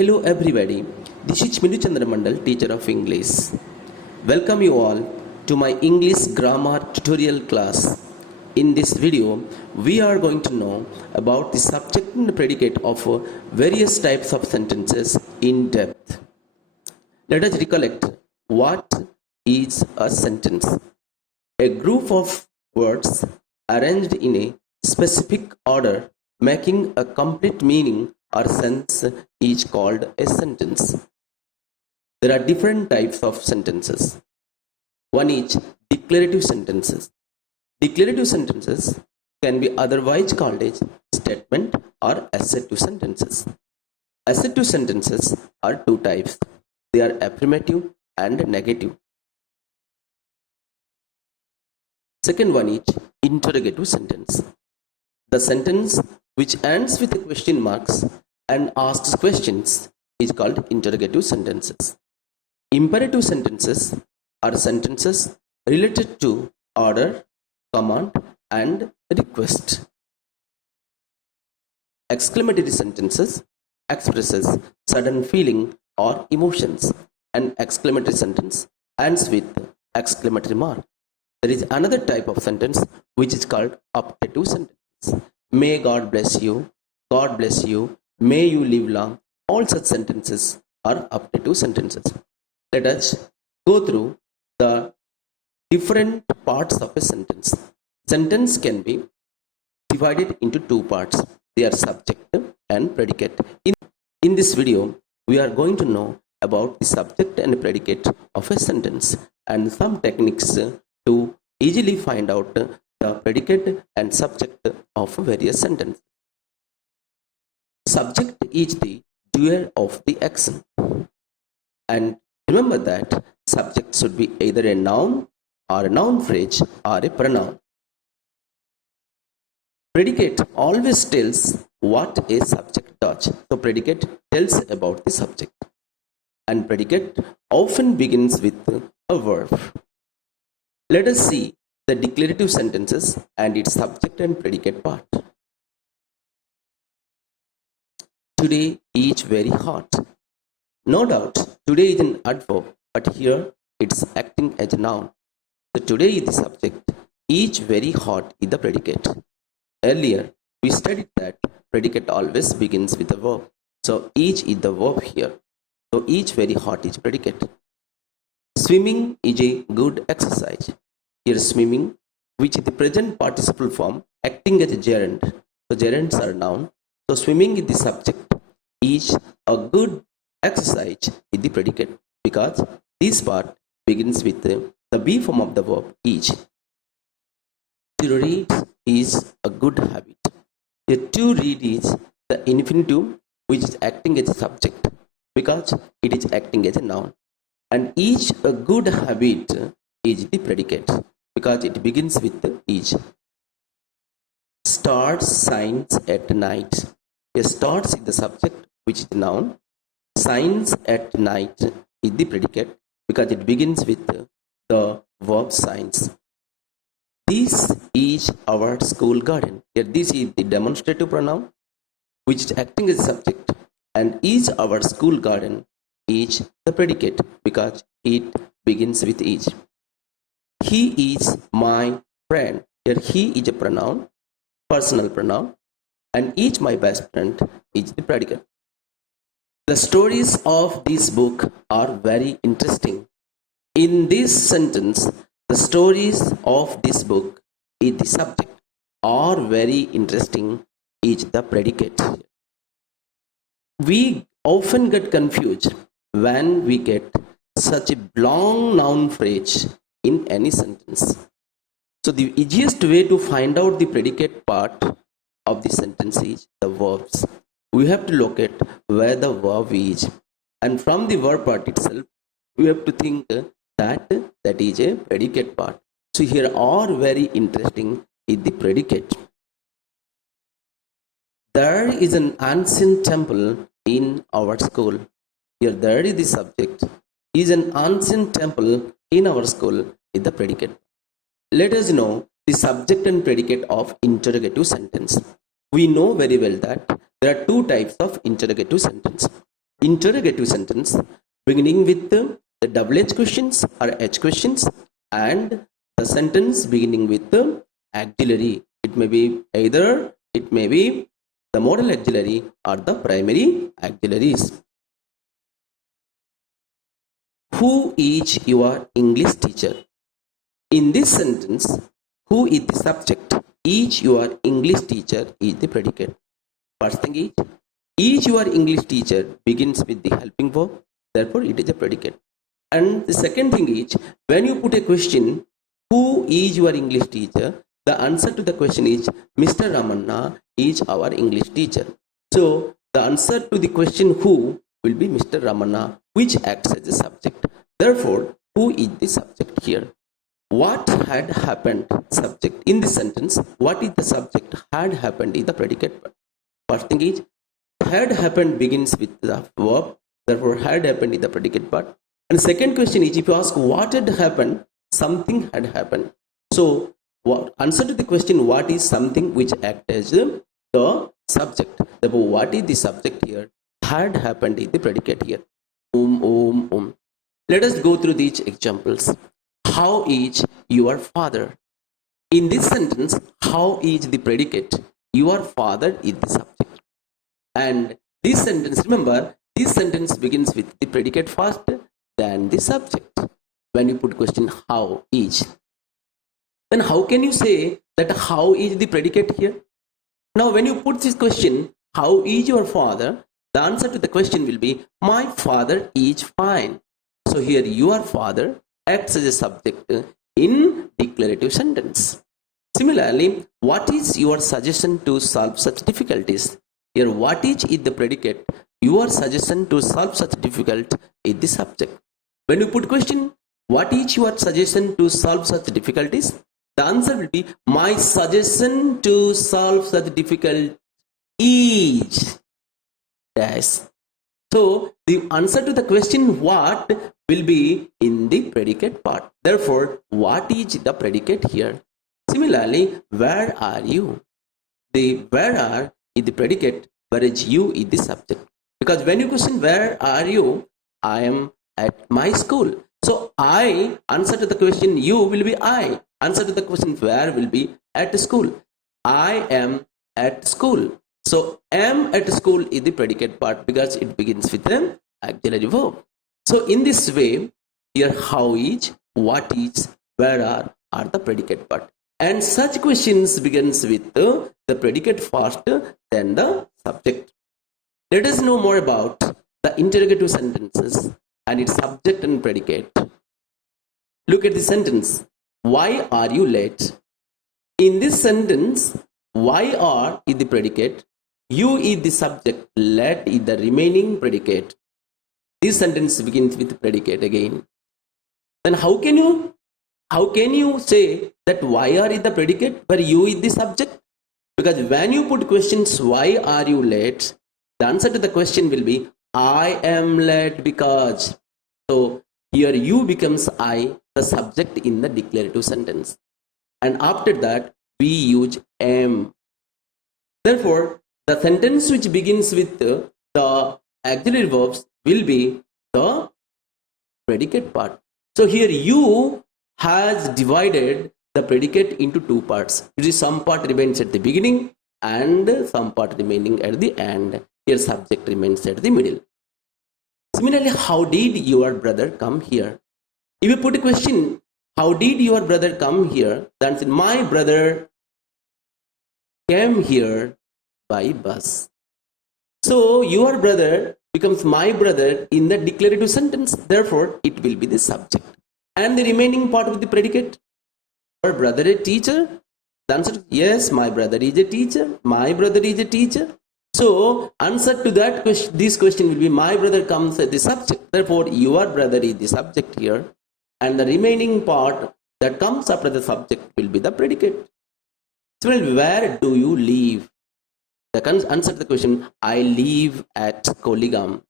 Hello everybody, this is Mindu Chandra Mandal, teacher of English. Welcome you all to my English grammar tutorial class. In this video, we are going to know about the subject and predicate of various types of sentences in depth. Let us recollect what is a sentence. A group of words arranged in a specific order making a complete meaning or sense is called a sentence. There are different types of sentences. One is declarative sentences. Declarative sentences can be otherwise called as statement or assertive sentences. Assertive sentences are two types. They are affirmative and negative. Second one is interrogative sentence. The sentence which ends with question marks and asks questions is called interrogative sentences. Imperative sentences are sentences related to order, command, and request. Exclamatory sentences expresses sudden feeling or emotions. An exclamatory sentence ends with exclamatory mark. There is another type of sentence which is called optative sentence. May God bless you, God bless you, may you live long. All such sentences are optative sentences. Let us go through the different parts of a sentence. Sentence can be divided into two parts. They are subject and predicate. In this video, we are going to know about the subject and predicate of a sentence and some techniques to easily find out the predicate and subject of various sentences. Subject is the doer of the action. And remember that subject should be either a noun or a noun phrase or a pronoun. Predicate always tells what a subject does. So predicate tells about the subject. And predicate often begins with a verb. Let us see the declarative sentences and its subject and predicate part. Today is very hot. No doubt, today is an adverb, but here it's acting as a noun. So today is the subject, is very hot is the predicate. Earlier, we studied that predicate always begins with a verb. So is the verb here. So is very hot is predicate. Swimming is a good exercise. Here swimming, which is the present participle form, acting as a gerund. So gerunds are noun. So swimming is the subject, is a good exercise is the predicate because this part begins with the be form of the verb is. To read is a good habit. The to read is the infinitive which is acting as a subject because it is acting as a noun. And is a good habit is the predicate because it begins with is. Stars shines at night. A stars is the subject which is the noun. Shines at night is the predicate because it begins with the verb shines. This is our school garden. Here this is the demonstrative pronoun which is acting as a subject, and is our school garden is the predicate because it begins with is. He is my friend. Here he is a pronoun, personal pronoun, and is my best friend is the predicate. The stories of this book are very interesting. In this sentence, the stories of this book is the subject, are very interesting is the predicate. We often get confused when we get such a long noun phrase in any sentence. So the easiest way to find out the predicate part of the sentence is the verbs. We have to locate where the verb is, and from the verb part itself we have to think that is a predicate part. So here are very interesting is the predicate. There is an ancient temple in our school. Here there is the subject, is an ancient temple in our school is the predicate. Let us know the subject and predicate of interrogative sentence. We know very well that there are two types of interrogative sentence. interrogative sentence beginning with the double H questions or H questions, and the sentence beginning with the auxiliary. It may be the modal auxiliary or the primary auxiliaries. Who is your English teacher? In this sentence, who is the subject? Is your English teacher is the predicate. First thing is your English teacher begins with the helping verb, therefore it is a predicate. And the second thing is, when you put a question, who is your English teacher? The answer to the question is, Mr. Ramanna is our English teacher. So the answer to the question who will be Mr. Ramanna, which acts as a subject. Therefore, who is the subject here? What had happened, subject. In this sentence, what is the subject? Had happened is the predicate. First thing is, had happened begins with the verb, therefore had happened is the predicate part. And the second question is, if you ask what had happened, something had happened. So answer to the question, what is something, which acts as the subject. Therefore, what is the subject here? Had happened is the predicate here. Let us go through these examples. How is your father? In this sentence, how is the predicate? Your father is the subject. And this sentence, remember, this sentence begins with the predicate first, then the subject. When you put question how is, then how can you say that how is the predicate here? Now when you put this question, how is your father? The answer to the question will be, my father is fine. So here your father acts as a subject in declarative sentence. Similarly, what is your suggestion to solve such difficulties? Here what is the predicate? Your suggestion to solve such difficult is the subject. When you put question, what is your suggestion to solve such difficulties? The answer will be, my suggestion to solve such difficult is dash. So the answer to the question what will be in the predicate part. Therefore, what is the predicate here? Similarly, where are you? The where are is the predicate, whereas you is the subject. Because when you question where are you, I am at my school. So I, answer to the question you will be I. Answer to the question where will be at school. I am at school. So am at school is the predicate part because it begins with an auxiliary verb. So in this way, here how is, what is, where are the predicate part. And such questions begins with the predicate first, then the subject. Let us know more about the interrogative sentences and its subject and predicate. Look at the sentence. Why are you late? In this sentence, why are is the predicate, you is the subject, late is the remaining predicate. This sentence begins with predicate again. Then how can you say that why are is the predicate but you is the subject? Because when you put questions why are you late, the answer to the question will be I am late because. So here you becomes I, the subject in the declarative sentence. And after that we use am. Therefore, the sentence which begins with the auxiliary verbs will be the predicate part. So here you has divided the predicate into two parts. You see, some part remains at the beginning and some part remaining at the end. Here subject remains at the middle. Similarly, how did your brother come here? If you put a question, how did your brother come here? Then my brother came here by bus. So your brother becomes my brother in the declarative sentence. Therefore, it will be the subject. And the remaining part of the predicate, your brother a teacher? The answer is yes, my brother is a teacher. My brother is a teacher. So answer to that question, this question will be my brother comes as the subject. Therefore, your brother is the subject here. And the remaining part that comes after the subject will be the predicate. So where do you live? The answer to the question, I live at Koligam.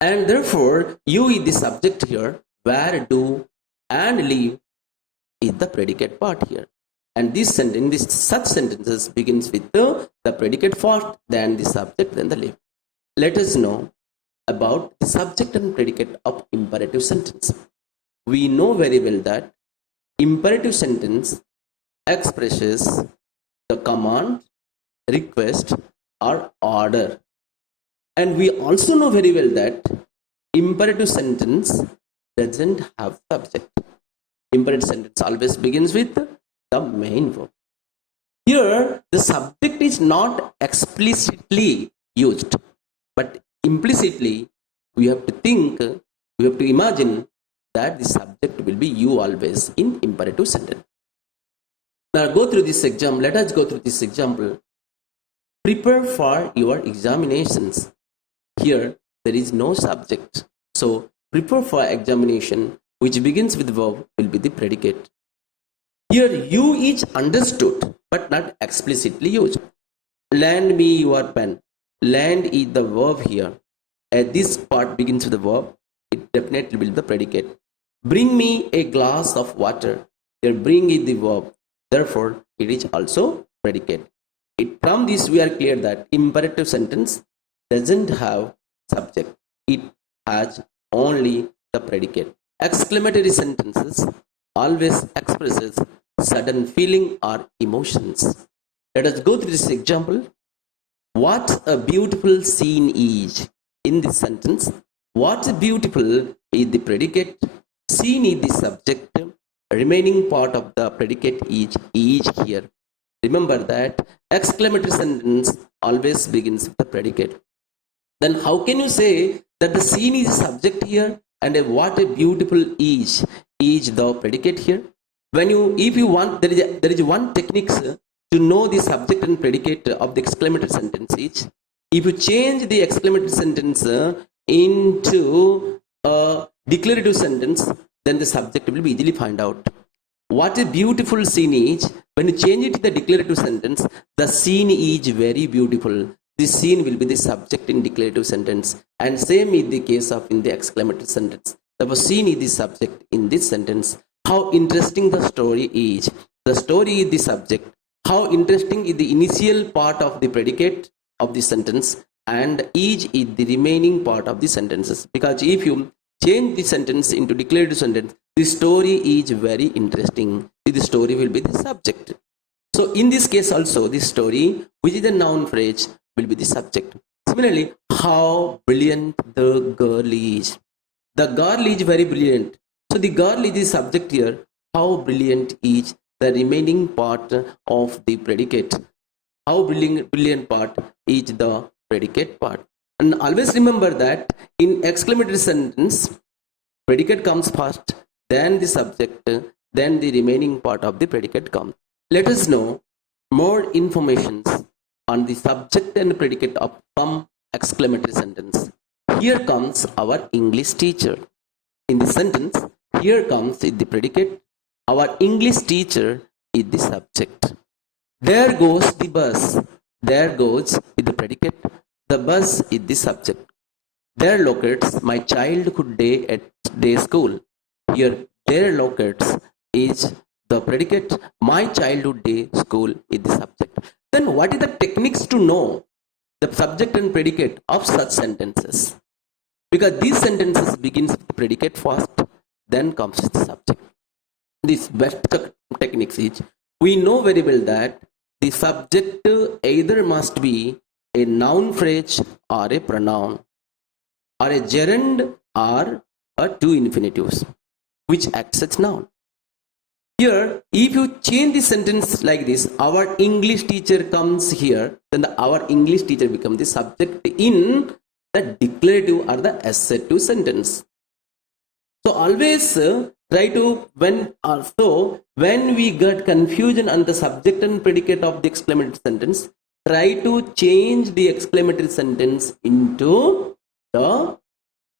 And therefore, you is the subject here. Where do and live is the predicate part here. And this sentence, such sentences begins with the predicate first, then the subject, then the live. Let us know about the subject and predicate of imperative sentence. We know very well that imperative sentence expresses the command, request, or order. And we also know very well that imperative sentence doesn't have subject. Imperative sentence always begins with the main verb. Here, the subject is not explicitly used, but implicitly we have to think, we have to imagine that the subject will be you always in imperative sentence. Now go through this example. Let us go through this example. Prepare for your examinations. Here there is no subject. So prepare for examination, which begins with verb, will be the predicate. Here you is understood but not explicitly used. Lend me your pen. Lend is the verb here. As this part begins with the verb, it definitely will be the predicate. Bring me a glass of water. Here bring is the verb. Therefore, it is also predicate. From this we are clear that imperative sentence doesn't have subject. It has only the predicate. Exclamatory sentences always expresses sudden feeling or emotions. Let us go through this example. What a beautiful scene is. In this sentence, what beautiful is the predicate, scene is the subject, remaining part of the predicate is here. Remember that exclamatory sentence always begins with the predicate. Then how can you say that the scene is the subject here and what a beautiful is the predicate here? When you, if you want, there is one technique to know the subject and predicate of the exclamatory sentence is, if you change the exclamatory sentence into a declarative sentence, then the subject will be easily find out. What a beautiful scene is, when you change it to the declarative sentence, the scene is very beautiful. This scene will be the subject in declarative sentence, and same is the case of in the exclamatory sentence. The scene is the subject in this sentence. How interesting the story is. The story is the subject. How interesting is the initial part of the predicate of the sentence, and is the remaining part of the sentences. Because if you change the sentence into declarative sentence, the story is very interesting. The story will be the subject. So in this case also, the story, which is the noun phrase, will be the subject. Similarly, how brilliant the girl is. The girl is very brilliant. So the girl is the subject here. How brilliant is the remaining part of the predicate. How brilliant part is the predicate part. And always remember that in exclamatory sentence, predicate comes first, then the subject, then the remaining part of the predicate comes. Let us know more information on the subject and predicate of some exclamatory sentence. Here comes our English teacher. In the sentence, here comes the predicate. Our English teacher is the subject. There goes the bus. There goes is the predicate. The bus is the subject. There locates my childhood day at day school. Here, there locates is the predicate. My childhood day school is the subject. Then what is the techniques to know the subject and predicate of such sentences? Because these sentences begins with the predicate first, then comes the subject. This best techniques is, we know very well that the subject either must be a noun phrase or a pronoun, or a gerund or a two infinitives, which acts as noun. Here, if you change the sentence like this, our English teacher comes here, then our English teacher becomes the subject in the declarative or the assertive sentence. So always try to, when we get confusion on the subject and predicate of the exclamatory sentence, try to change the exclamatory sentence into the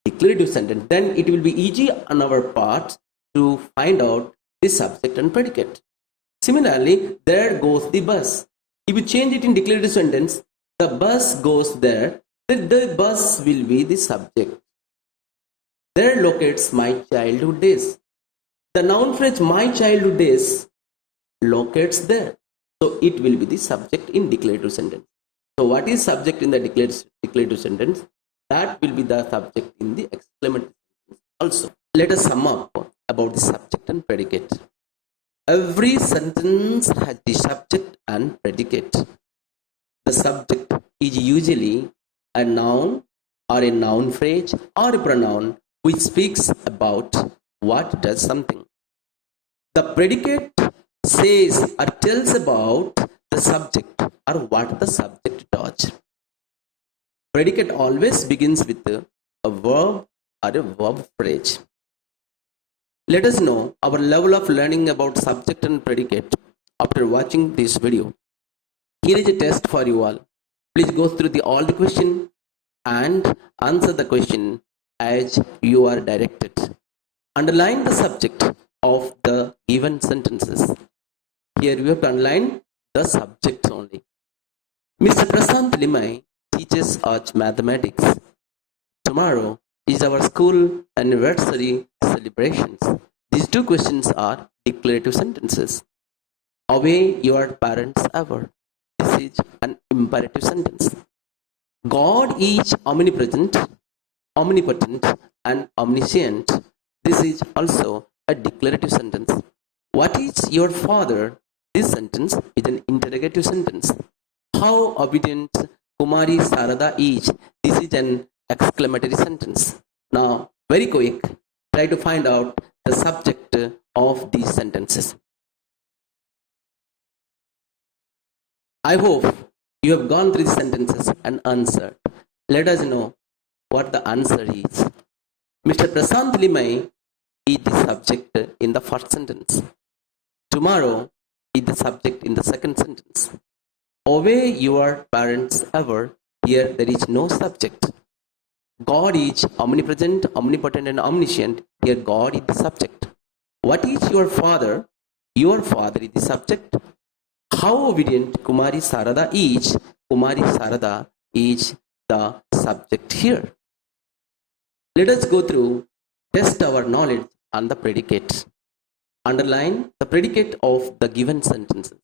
declarative sentence. Then it will be easy on our part to find out the subject and predicate. Similarly, there goes the bus. If you change it in declarative sentence, the bus goes there, then the bus will be the subject. There locates my childhood days. The noun phrase my childhood days locates there. So it will be the subject in declarative sentence. So what is subject in the declarative sentence? That will be the subject in the exclamatory sentence also. Let us sum up about the subject and predicate. Every sentence has the subject and predicate. The subject is usually a noun or a noun phrase or a pronoun which speaks about what does something. The predicate says or tells about the subject or what the subject does. Predicate always begins with a verb or a verb phrase. Let us know our level of learning about subject and predicate after watching this video. Here is a test for you all. Please go through all the question and answer the question as you are directed. Underline the subject of the given sentences. Here you have to underline the subjects only. Mr. Prasant Limai teaches us mathematics. Tomorrow is our school anniversary celebrations. These two questions are declarative sentences. Obey your parents ever. This is an imperative sentence. God is omnipresent, omnipotent, and omniscient. This is also a declarative sentence. What is your father? This sentence is an interrogative sentence. How obedient Kumari Sarada is? This is an exclamatory sentence. Now, very quick, try to find out the subject of these sentences. I hope you have gone through the sentences and answered. Let us know what the answer is. Mr. Prasant Limai is the subject in the first sentence. Tomorrow is the subject in the second sentence. Obey your parents ever. Here there is no subject. God is omnipresent, omnipotent, and omniscient. Here God is the subject. What is your father? Your father is the subject. How obedient Kumari Sarada is? Kumari Sarada is the subject here. Let us go through, test our knowledge on the predicate. Underline the predicate of the given sentences.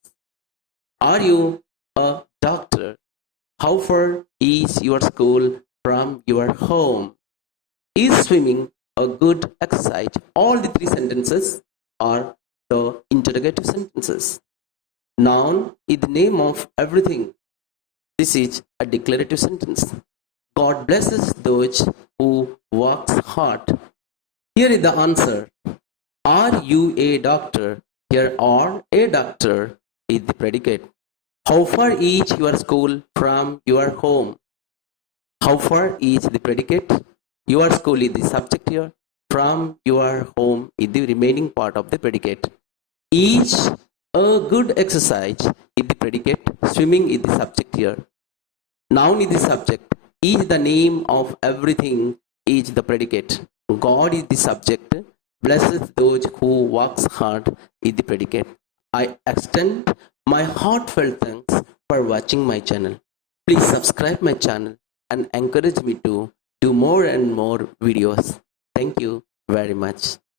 Are you a doctor? How far is your school from your home? Is swimming a good exercise? All the three sentences are the interrogative sentences. Noun is the name of everything. This is a declarative sentence. God blesses those who work hard. Here is the answer. Are you a doctor? Here are a doctor is the predicate. How far is your school from your home? How far is the predicate? Your school is the subject here. From your home is the remaining part of the predicate. Is a good exercise is the predicate. Swimming is the subject here. Noun is the subject. Is the name of everything is the predicate. God is the subject. Blesses those who works hard is the predicate. I extend my heartfelt thanks for watching my channel. Please subscribe my channel and encourage me to do more and more videos. Thank you very much.